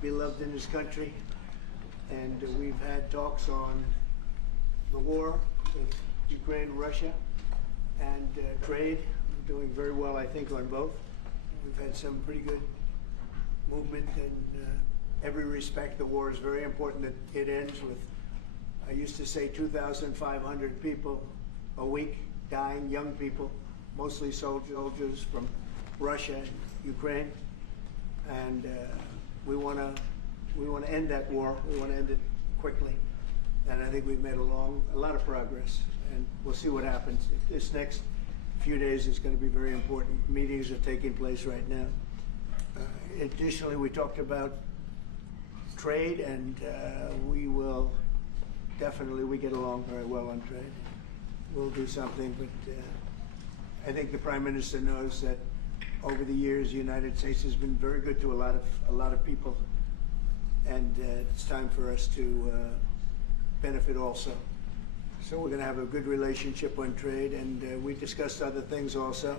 be loved in his country. And we've had talks on the war with Ukraine, Russia, and trade. We're doing very well, I think, on both. We've had some pretty good movement in every respect. The war is very important that it ends with, I used to say, 2,500 people a week dying, young people, mostly soldiers from Russia and Ukraine. And we want to end that war. We want to end it quickly. And I think we've made a lot of progress. And we'll see what happens. This next few days is going to be very important. Meetings are taking place right now. Additionally, we talked about trade, and we will definitely, we get along very well on trade. We'll do something, but I think the Prime Minister knows that over the years, the United States has been very good to a lot of people, and it's time for us to benefit also. So we're going to have a good relationship on trade, and we discussed other things also.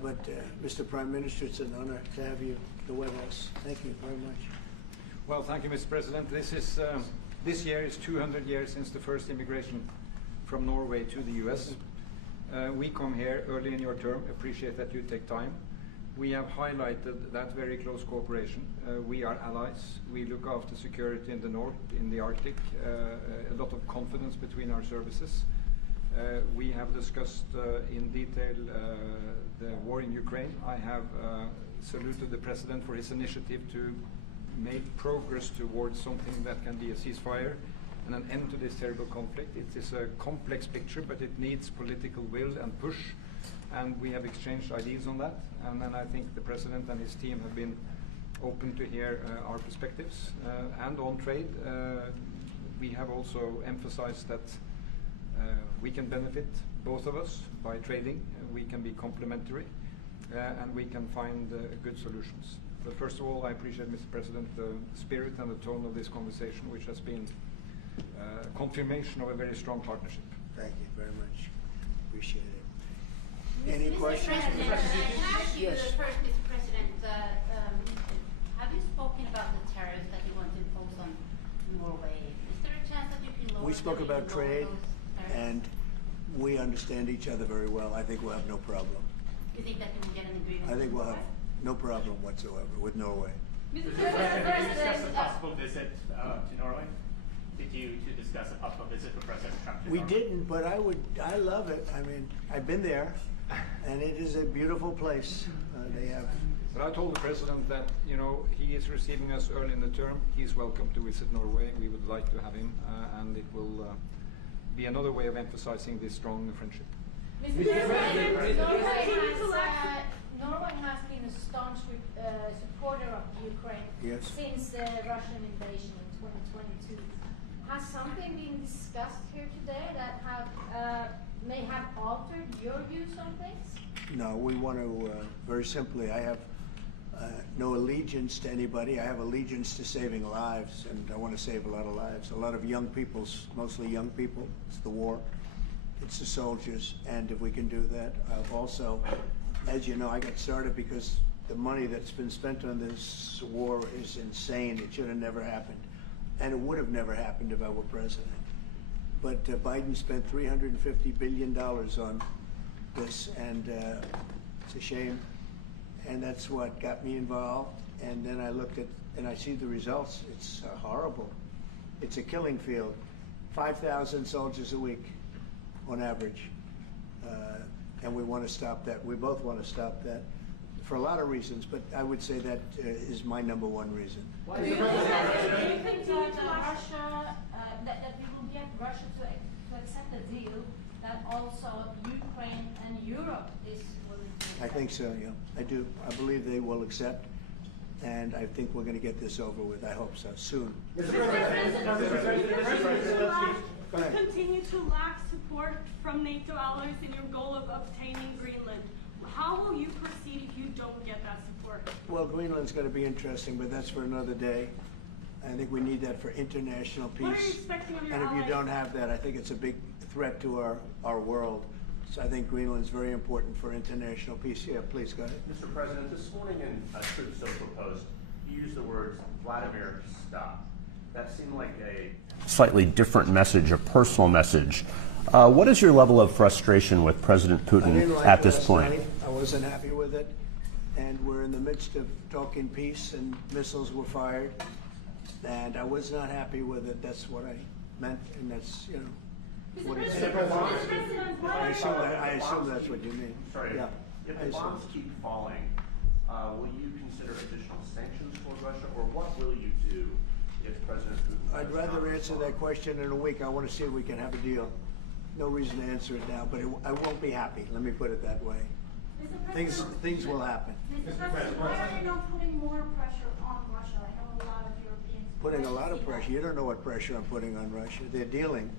But Mr. Prime Minister, it's an honor to have you at the White House. Thank you very much. Well, thank you, Mr. President. This year is 200 years since the first immigration from Norway to the U.S. We come here early in your term. Appreciate that you take time. We have highlighted that very close cooperation. We are allies. We look after security in the north, in the Arctic. A lot of confidence between our services. We have discussed in detail the war in Ukraine. I have saluted the President for his initiative to make progress towards something that can be a ceasefire and an end to this terrible conflict. It is a complex picture, but it needs political will and push, and we have exchanged ideas on that. And then I think the President and his team have been open to hear our perspectives. And on trade, we have also emphasized that we can benefit, both of us, by trading. We can be complementary, and we can find good solutions. But first of all, I appreciate, Mr. President, the spirit and the tone of this conversation, which has been confirmation of a very strong partnership. Thank you very much. Appreciate it. Any Mr. questions? President, can I ask you Yes. first, Mr. President, have you spoken about the tariffs that you want to impose on Norway? Is there a chance that you can lower We spoke them, about lower trade, those tariffs? and we understand each other very well. I think we'll have no problem. You think that you will get an agreement? I think with we'll have Norway? no problem whatsoever with Norway. Mr. Did you discuss a President, possible visit to Norway? Did you discuss a possible visit for President Trump to We Norway? didn't, but I love it. I mean, I've been there, and it is a beautiful place. They have. But I told the President that, you know, he is receiving us early in the term. He's welcome to visit Norway. We would like to have him, and it will be another way of emphasizing this strong friendship. Mr. President, Norway has been a staunch supporter of Ukraine Yes. since the Russian invasion in 2022. Has something been discussed here today that may have altered your views on things? No, we want to, very simply, I have no allegiance to anybody. I have allegiance to saving lives, and I want to save a lot of lives. A lot of young people, mostly young people. It's the war. It's the soldiers, and if we can do that, also, as you know, I got started because the money that's been spent on this war is insane. It should have never happened, and it would have never happened if I were president. But Biden spent $350 billion on this, and it's a shame, and that's what got me involved. And then I looked at, and I see the results. It's horrible. It's a killing field. 5,000 soldiers a week on average, and we want to stop that. We both want to stop that for a lot of reasons, but I would say that is my number one reason. Do you think that Russia, that we will get Russia to accept a deal that also Ukraine and Europe is willing to accept? I think so, yeah. I do. I believe they will accept, and I think we're going to get this over with. I hope so, soon. Mr. President, Go ahead. continue to lack support from NATO allies in your goal of obtaining Greenland. How will you proceed if you don't get that support? Well, Greenland's going to be interesting, but that's for another day. I think we need that for international peace. What are you expecting of your And if you allies? don't have that, I think it's a big threat to our world. So I think Greenland's very important for international peace. Yeah, please, go ahead. Mr. President, this morning in Truth Social Post, you used the words Vladimir, stop. That seemed like a slightly different message, a personal message. What is your level of frustration with President Putin at this point? I wasn't happy with it, and we're in the midst of talking peace, and missiles were fired, and I was not happy with it. That's what I meant, and that's, you know, what it said. I assume that's what you mean. Sorry, Yeah. if the bombs keep falling, will you consider additional sanctions toward Russia, or what will you do if President Putin... I'd rather answer that question in a week. I want to see if we can have a deal. No reason to answer it now, but I won't be happy. Let me put it that way. Things will happen. Mr. President, why are you not putting more pressure on Russia? I know a lot of Europeans... Putting a lot of pressure. You don't know what pressure I'm putting on Russia. They're dealing.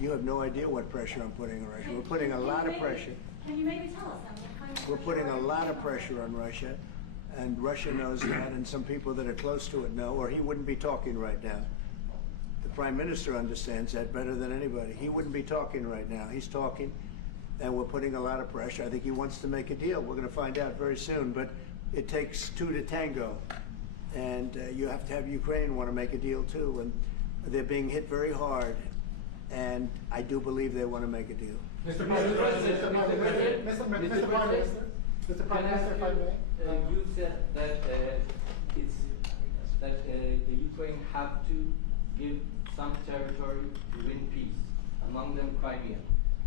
You have no idea what pressure I'm putting on Russia. We're putting a lot of pressure. Can you maybe tell us then what kind of We're pressure putting a are you lot of putting on pressure on Russia, and Russia knows that, and some people that are close to it know, or he wouldn't be talking right now. The Prime Minister understands that better than anybody. He wouldn't be talking right now. He's talking, and we're putting a lot of pressure. I think he wants to make a deal. We're going to find out very soon, but it takes two to tango, and you have to have Ukraine want to make a deal too, and they're being hit very hard, and I do believe they want to make a deal. Mr. President, Mr. Prime Minister, if I may. You said that the Ukraine have to give some territory to win peace, among them Crimea.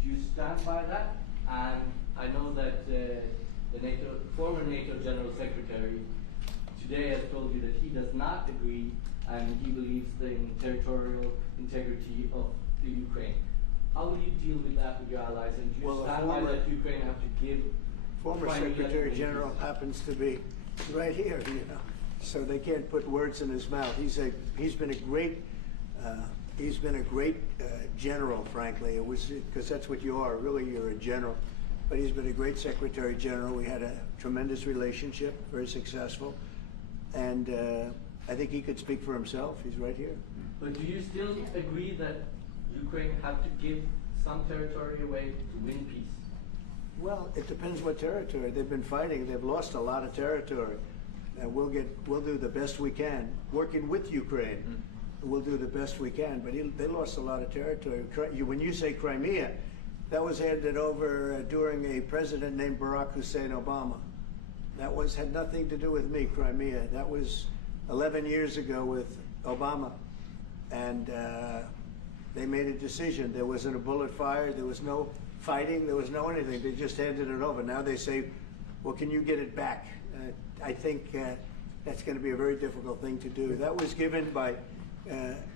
Do you stand by that? And I know that the former NATO General Secretary today has told you that he does not agree, and he believes in territorial integrity of the Ukraine. How will you deal with that with your allies? And do you stand by that Ukraine have to give? Former Secretary General happens to be right here, you know, so they can't put words in his mouth. He's been a great general, frankly. It was because that's what you are. Really, you're a general. But he's been a great Secretary General. We had a tremendous relationship, very successful, and I think he could speak for himself. He's right here. But do you still agree that Ukraine have to give some territory away to win peace? Well, it depends what territory. They've been fighting. They've lost a lot of territory. And we'll do the best we can, working with Ukraine. We'll do the best we can. But they lost a lot of territory. When you say Crimea, that was handed over during a president named Barack Hussein Obama. That had nothing to do with me, Crimea. That was 11 years ago with Obama. And they made a decision. There wasn't a bullet fired. There was no fighting. There was no anything. They just handed it over. Now they say, well, can you get it back? I think that's going to be a very difficult thing to do. That was given by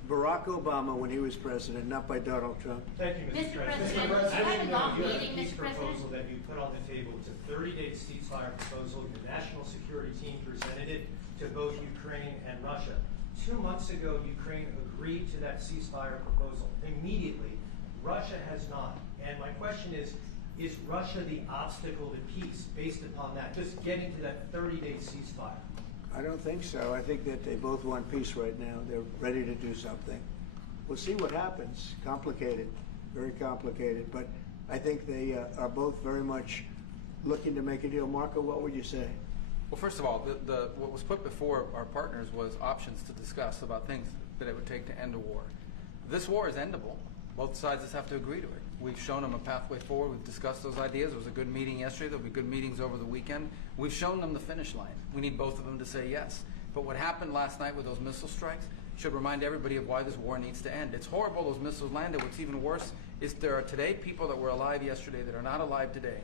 Barack Obama when he was president, not by Donald Trump. Thank you, Mr. President. You have a long You have a meeting, peace Mr. President. proposal that you put on the table. It's a 30-day ceasefire proposal. Your national security team presented it to both Ukraine and Russia. 2 months ago, Ukraine agreed to that ceasefire proposal immediately. Russia has not. And my question is Russia the obstacle to peace based upon that, just getting to that 30-day ceasefire? I don't think so. I think that they both want peace right now. They're ready to do something. We'll see what happens. Complicated, very complicated. But I think they are both very much looking to make a deal. Marco, what would you say? Well, first of all, what was put before our partners was options to discuss about things that it would take to end a war. This war is endable. Both sides just have to agree to it. We've shown them a pathway forward. We've discussed those ideas. It was a good meeting yesterday. There'll be good meetings over the weekend. We've shown them the finish line. We need both of them to say yes. But what happened last night with those missile strikes should remind everybody of why this war needs to end. It's horrible those missiles landed. What's even worse is there are today people that were alive yesterday that are not alive today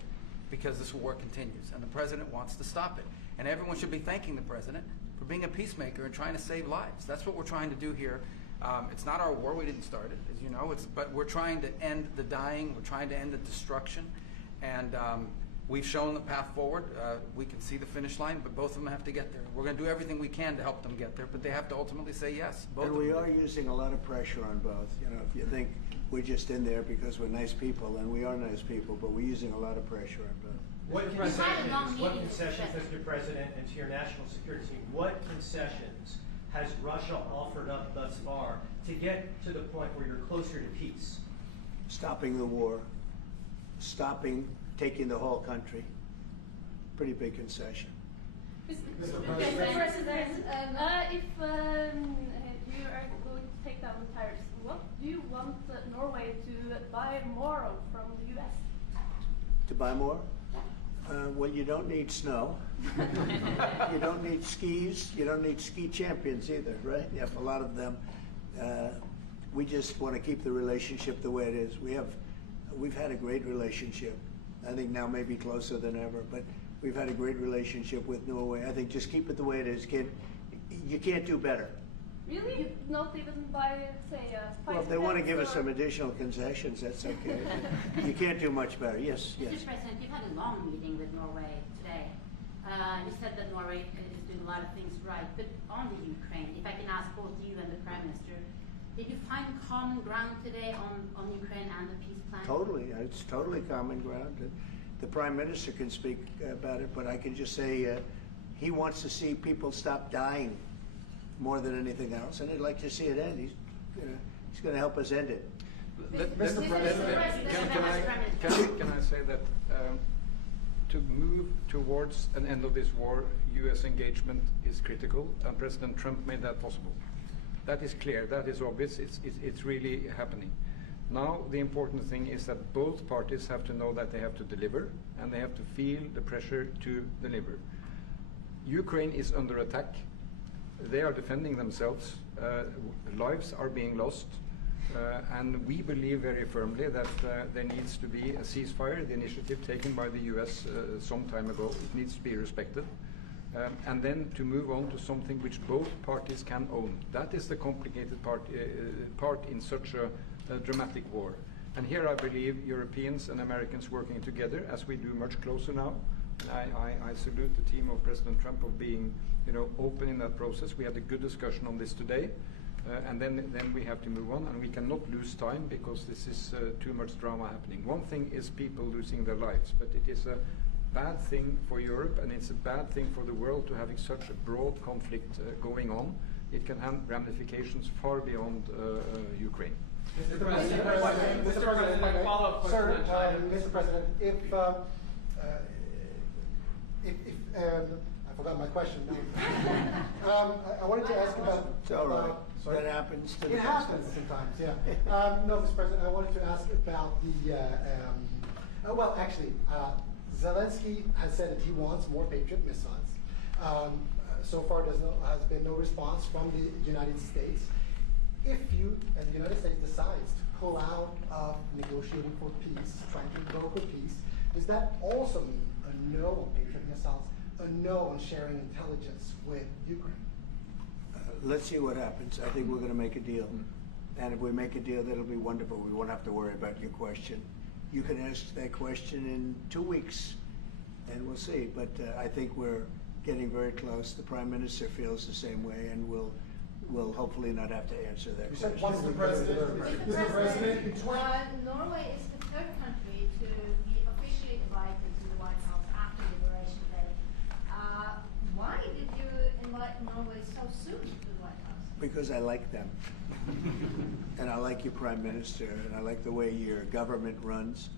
because this war continues. And the president wants to stop it. And everyone should be thanking the president for being a peacemaker and trying to save lives. That's what we're trying to do here. It's not our war. We didn't start it, as you know. But we're trying to end the dying. We're trying to end the destruction. And we've shown the path forward. We can see the finish line, but both of them have to get there. We're going to do everything we can to help them get there, but they have to ultimately say yes. Both and we are using a lot of pressure on both. You know, if you think we're just in there because we're nice people, and we are nice people, but we're using a lot of pressure on both. What concessions, Mr. President, and to your national security team, what concessions has Russia offered up thus far to get to the point where you're closer to peace? Stopping the war, taking the whole country. Pretty big concession. Mr. President, if you are going to take down the tariffs, what do you want Norway to buy more of from the U.S.? To buy more? Well, you don't need snow. You don't need skis. You don't need ski champions either, right? You have a lot of them. We just want to keep the relationship the way it is. We've had a great relationship. I think now maybe closer than ever, but we've had a great relationship with Norway. I think just keep it the way it is, kid. You can't do better. Really? Not even by, say, Well, if they want to give us some additional concessions, that's okay. You can't do much better. Yes, yes. Mr. President, you've had a long meeting with Norway today. You said that Norway is doing a lot of things right, but on the Ukraine, if I can ask both you and the Prime Minister, did you find common ground today on Ukraine and the peace plan? Totally. It's totally common ground. The Prime Minister can speak about it, but I can just say he wants to see people stop dying more than anything else, and I'd like to see it end. He's going to help us end it. Mr. President, can I say that to move towards an end of this war, U.S. engagement is critical, and President Trump made that possible. That is clear, that is obvious, it's really happening. Now the important thing is that both parties have to know that they have to deliver, and they have to feel the pressure to deliver. Ukraine is under attack. They are defending themselves. Lives are being lost. And we believe very firmly that there needs to be a ceasefire, the initiative taken by the US some time ago. It needs to be respected. And then to move on to something which both parties can own. That is the complicated part in such a dramatic war. And here I believe Europeans and Americans working together, as we do much closer now. I salute the team of President Trump of being open in that process. We had a good discussion on this today. And then we have to move on, and we cannot lose time because this is too much drama happening. One thing is people losing their lives, but it is a bad thing for Europe, and it's a bad thing for the world to having such a broad conflict going on. It can have ramifications far beyond Ukraine. Mr. President, follow-up question. Sir, Mr. President, I forgot my question. I wanted to ask about. It's all right. That happens to the It happens sometimes, yeah. No, Mr. President, I wanted to ask about the. Well, actually, Zelensky has said that he wants more Patriot missiles. So far, has been no response from the United States. If you, as the United States, decides to pull out of negotiating for peace, trying to broker peace, does that also mean a no on Patriot missiles, a no on sharing intelligence with Ukraine? Let's see what happens. I think we're going to make a deal. And if we make a deal, that'll be wonderful. We won't have to worry about your question. You can ask that question in 2 weeks, and we'll see. But I think we're getting very close. The Prime Minister feels the same way, and we'll hopefully not have to answer that question. Mr. President, Norway is the third country to be officially invited to the White House after Liberation Day. Why did you invite Norway so soon to the White House? Because I like them. And I like your Prime Minister, and I like the way your government runs.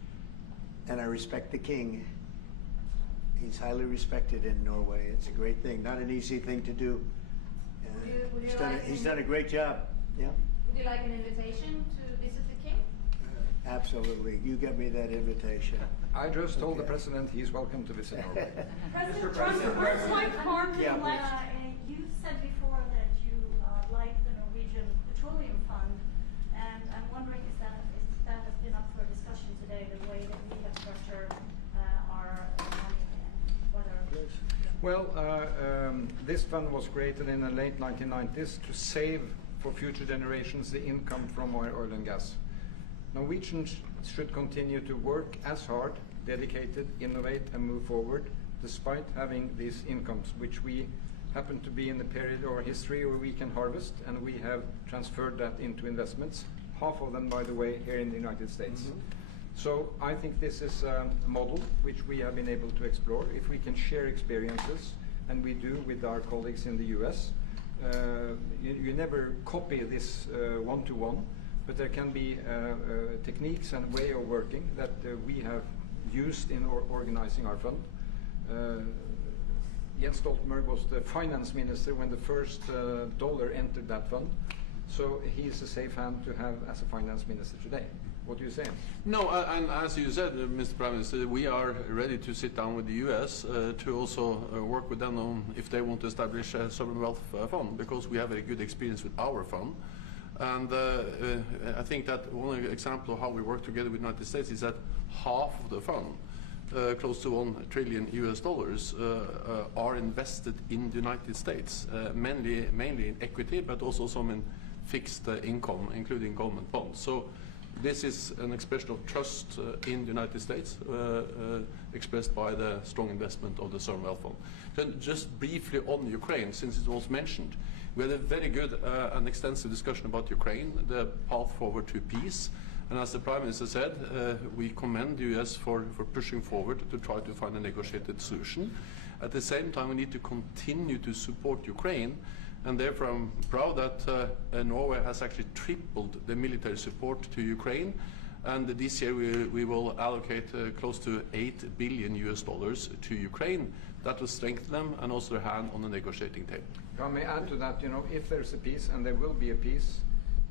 And I respect the King. He's highly respected in Norway. It's a great thing, not an easy thing to do. He's done a great job. Yeah. Would you like an invitation to visit the King? Absolutely. You get me that invitation. I just told the President he's welcome to visit Norway. President Trump, first like Carmen, you said before that you like the Norwegian Petroleum Fund, and I'm wondering if that has been up for discussion today, the way that we have structured our money and whether. Well, this fund was created in the late 1990s to save for future generations the income from oil and gas. Norwegians should continue to work as hard, dedicated, innovate, and move forward, despite having these incomes, which we happen to be in the period of our history where we can harvest, and we have transferred that into investments, half of them, by the way, here in the United States. So I think this is a model which we have been able to explore. If we can share experiences, and we do with our colleagues in the US, you never copy this one-to-one, but there can be techniques and way of working that we have used in organizing our fund. Jens Stoltenberg was the finance minister when the first dollar entered that fund. So he's a safe hand to have as a finance minister today. What do you say? No, and as you said, Mr. Prime Minister, we are ready to sit down with the U.S. To also work with them on if they want to establish a sovereign wealth fund, because we have a good experience with our fund. And I think that one example of how we work together with the United States is that half of the fund, close to $1 trillion are invested in the United States, mainly in equity, but also some in fixed income, including government bonds. So this is an expression of trust in the United States, expressed by the strong investment of the sovereign wealth fund. Then just briefly on Ukraine, since it was mentioned, we had a very good and extensive discussion about Ukraine, the path forward to peace. And as the Prime Minister said, we commend the US for pushing forward to try to find a negotiated solution. At the same time, we need to continue to support Ukraine. And therefore, I'm proud that Norway has actually tripled the military support to Ukraine. And this year, we will allocate close to $8 billion to Ukraine. That will strengthen them and also their hand on the negotiating table. If I may add to that, if there's a peace, and there will be a peace,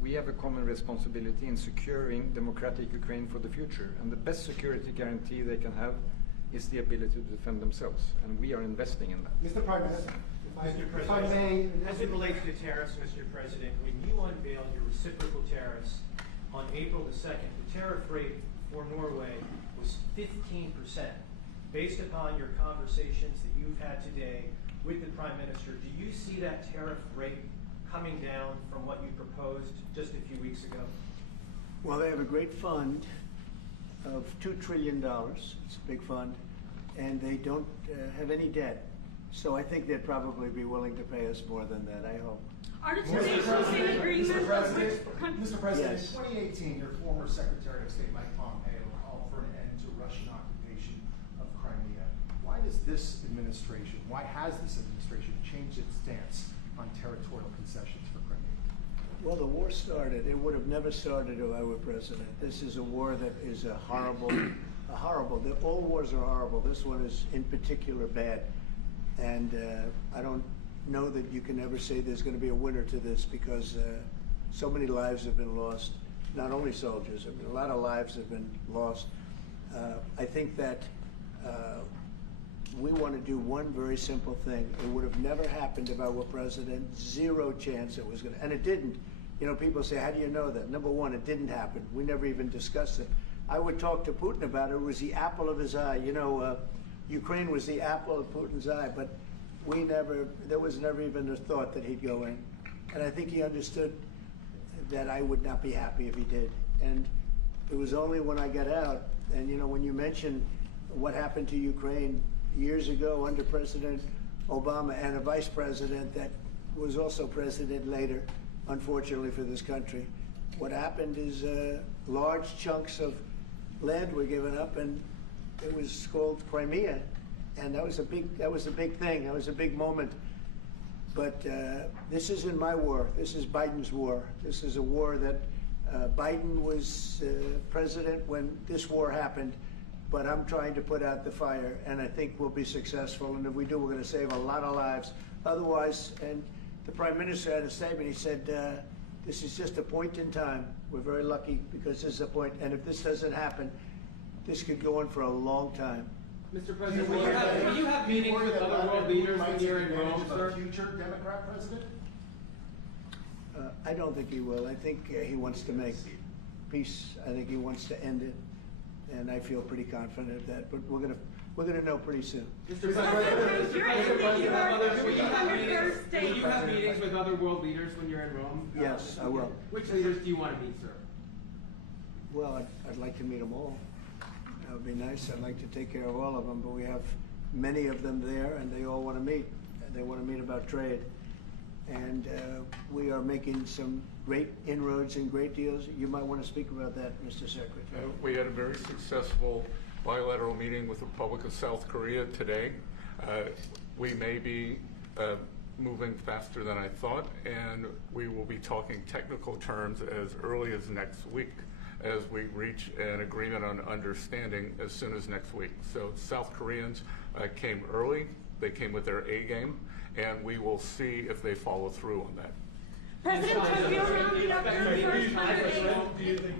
we have a common responsibility in securing democratic Ukraine for the future. And the best security guarantee they can have is the ability to defend themselves. And we are investing in that. Mr. Prime Minister. Mr. President, as it relates to tariffs, Mr. President, when you unveiled your reciprocal tariffs on April the 2nd, the tariff rate for Norway was 15%. Based upon your conversations that you've had today with the Prime Minister, do you see that tariff rate coming down from what you proposed just a few weeks ago? Well, they have a great fund of $2 trillion. It's a big fund. And they don't have any debt. So I think they'd probably be willing to pay us more than that, I hope. Are the two nations in agreement? Mr. President, Yes. in 2018, your former Secretary of State Mike Pompeo called for an end to Russian occupation of Crimea. Why has this administration changed its stance on territorial concessions for Crimea? Well, the war started. It would have never started if I were president. This is a war that is horrible. All wars are horrible. This one is in particular bad. And I don't know that you can ever say there's going to be a winner to this, because so many lives have been lost, not only soldiers. I mean, a lot of lives have been lost. I think that we want to do one very simple thing. It would have never happened if I were president. Zero chance it was going to. And it didn't. People say, how do you know that? Number one, it didn't happen. We never even discussed it. I would talk to Putin about it. It was the apple of his eye. Ukraine was the apple of Putin's eye, but there was never even a thought that he'd go in. And I think he understood that I would not be happy if he did. And it was only when I got out, and when you mention what happened to Ukraine years ago under President Obama and a vice president that was also president later, unfortunately for this country, what happened is large chunks of land were given up, and it was called Crimea, and that was a big thing. That was a big moment. But this isn't my war. This is Biden's war. This is a war that Biden was president when this war happened. But I'm trying to put out the fire, and I think we'll be successful. And if we do, we're going to save a lot of lives. Otherwise, and the Prime Minister had a statement. He said, "This is just a point in time. We're very lucky because this is a point. And if this doesn't happen, this could go on for a long time." Mr. President, will you have meetings with other world leaders when you're in Rome, sir? Future Democrat president? I don't think he will. I think he wants to make peace. I think he wants to end it, and I feel pretty confident of that. But we're gonna know pretty soon. Mr. President, will you have meetings with other world leaders when you're in Rome? Yes, I will. Which leaders do you want to meet, sir? Well, I'd like to meet them all. That would be nice. I'd like to take care of all of them, but we have many of them there, and they all want to meet. They want to meet about trade. And we are making some great inroads and great deals. You might want to speak about that, Mr. Secretary. We had a very successful bilateral meeting with the Republic of South Korea today. We may be moving faster than I thought, and we will be talking technical terms as early as next week, as we reach an agreement on understanding as soon as next week. So South Koreans came early They came with their A game, and we will see if they follow through on that. President Trump, you're rounding up your first 100 days. Do you think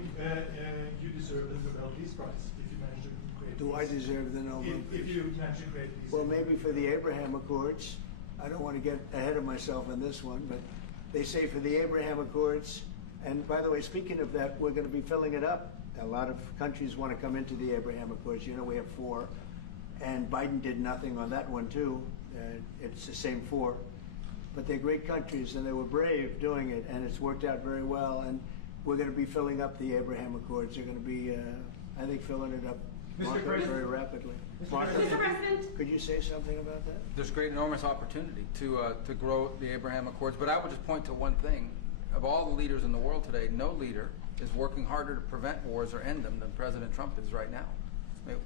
you deserve the Nobel Peace Prize if you manage to create Do I deserve the Nobel Peace? If you manage to create peace? Well, maybe for the Abraham Accords. I don't want to get ahead of myself in this one, but they say for the Abraham Accords, and by the way, speaking of that, we're going to be filling it up. A lot of countries want to come into the Abraham Accords. You know, we have 4, and Biden did nothing on that one too. It's the same 4. But they're great countries, and they were brave doing it, and it's worked out very well. And we're going to be filling up the Abraham Accords. They're going to be, I think, filling it up very rapidly. Mr. President, could you say something about that? There's great, enormous opportunity to grow the Abraham Accords. But I would just point to one thing. Of all the leaders in the world today, no leader is working harder to prevent wars or end them than President Trump is right now. I mean,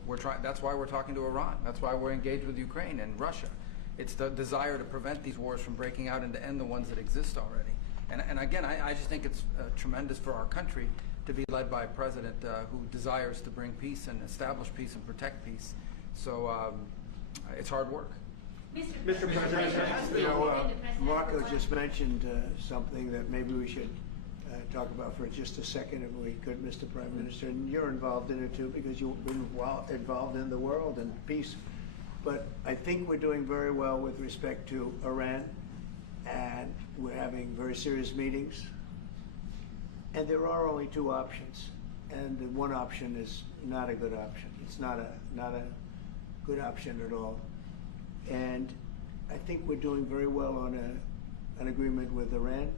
that's why we're talking to Iran. That's why we're engaged with Ukraine and Russia. It's the desire to prevent these wars from breaking out and to end the ones that exist already. And again, I just think it's tremendous for our country to be led by a president who desires to bring peace and establish peace and protect peace. So it's hard work. Mr. President, you know, Marco just mentioned something that maybe we should talk about for just a second, if we could, Mr. Prime Minister. And you're involved in it too, because you've been involved in the world and peace. But I think we're doing very well with respect to Iran, and we're having very serious meetings. And there are only 2 options, and the one option is not a good option. It's not a good option at all. And I think we're doing very well on an agreement with Iran,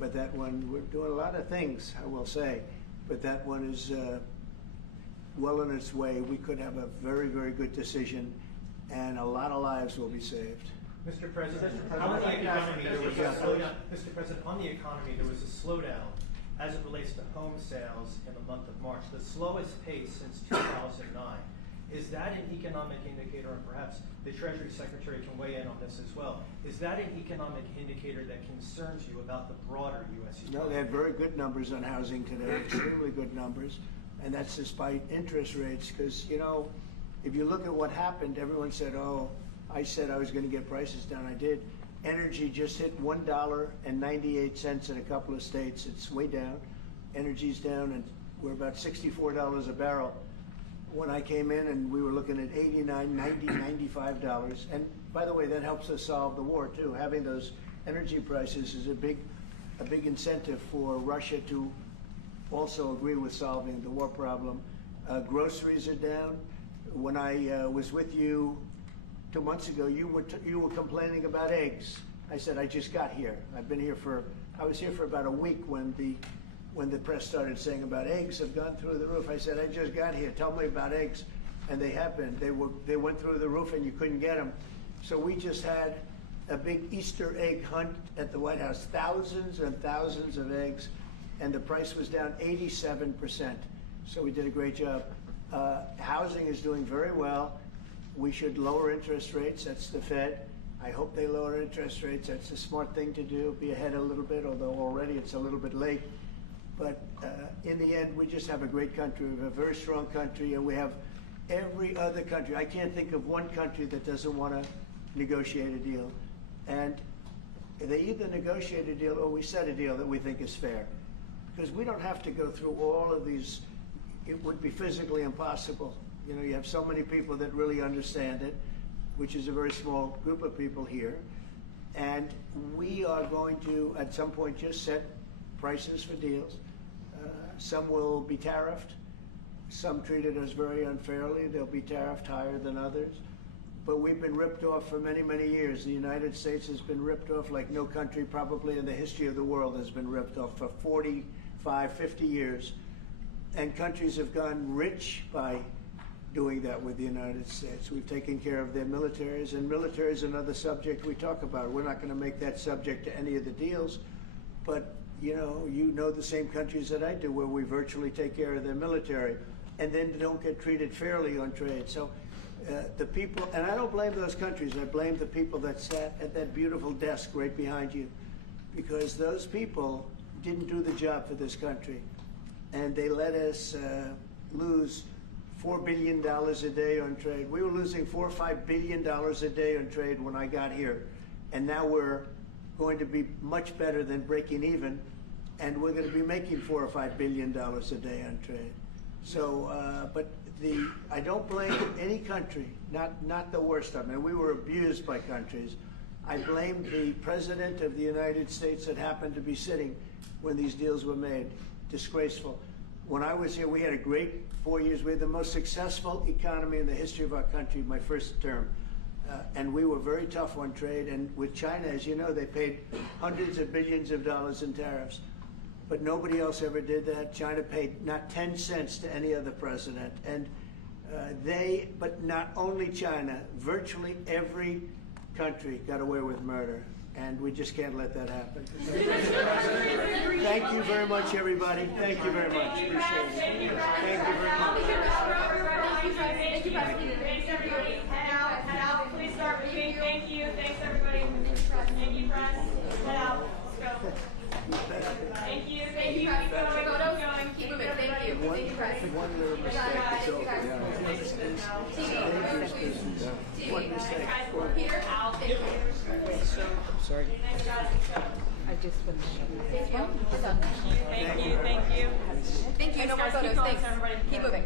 but that one, we're doing a lot of things, I will say, but that one is well on its way. We could have a very, very good decision, and a lot of lives will be saved. Mr. President, on the economy, there was a slowdown. Mr. President, on the economy, there was a slowdown as it relates to home sales in the month of March, the slowest pace since 2009. Is that an economic indicator, and perhaps the Treasury Secretary can weigh in on this as well, is that an economic indicator that concerns you about the broader U.S. economy? No, they had very good numbers on housing today, extremely good numbers, and that's despite interest rates, because, you know, if you look at what happened, everyone said, oh, I said I was going to get prices down. I did. Energy just hit $1.98 in a couple of states. It's way down. Energy's down, and we're about $64 a barrel. When I came in, and we were looking at $89, $90, $95. And by the way, that helps us solve the war too. Having those energy prices is a big incentive for Russia to also agree with solving the war problem. Groceries are down. When I was with you 2 months ago, you were complaining about eggs. I said, I just got here. I was here for about a week when the press started saying about eggs have gone through the roof. I said, I just got here. Tell me about eggs. And they have been. They went through the roof and you couldn't get them. So we just had a big Easter egg hunt at the White House. Thousands and thousands of eggs. And the price was down 87%. So we did a great job. Housing is doing very well. We should lower interest rates. That's the Fed. I hope they lower interest rates. That's a smart thing to do. Be ahead a little bit, although already it's a little bit late. But in the end, we just have a great country. We have a very strong country, and we have every other country. I can't think of one country that doesn't want to negotiate a deal. And they either negotiate a deal or we set a deal that we think is fair. Because we don't have to go through all of these. It would be physically impossible. You know, you have so many people that really understand it, which is a very small group of people here. And we are going to, at some point, just set prices for deals. Some will be tariffed. Some treated us very unfairly. They'll be tariffed higher than others. But we've been ripped off for many, many years. The United States has been ripped off like no country probably in the history of the world has been ripped off for 45, 50 years. And countries have gone rich by doing that with the United States. We've taken care of their militaries, and military is another subject we talk about. We're not going to make that subject to any of the deals, but you know the same countries that I do where we virtually take care of their military and then don't get treated fairly on trade. So the people, and I don't blame those countries, I blame the people that sat at that beautiful desk right behind you, because those people didn't do the job for this country, and they let us lose $4 billion a day on trade. We were losing $4 or $5 billion a day on trade when I got here. And now we're going to be much better than breaking even. And we're going to be making $4 or $5 billion a day on trade. So, I don't blame any country, not the worst of them. We were abused by countries. I blame the President of the United States that happened to be sitting when these deals were made. Disgraceful. When I was here, we had a great 4 years. We had the most successful economy in the history of our country, my first term. And we were very tough on trade. And with China, as you know, they paid hundreds of billions of dollars in tariffs. But nobody else ever did that. China paid not 10 cents to any other president. And but not only China, virtually every country got away with murder. And we just can't let that happen. Thank you very much, everybody. Thank you very much. Appreciate it. Thank you very much. Thank you, President. Thanks, everybody. Head out. Please start moving. Thank you. Thanks, everybody. Thank you, press. Head out. Let's go. Thank you. Thank you. Keep going. Keep moving. Thank you. One little mistake. So, one mistake. Peter, out. Thank you. Sorry. I just finished. Thank you. Thank you. Thank you. No more photos. Thanks. Keep moving.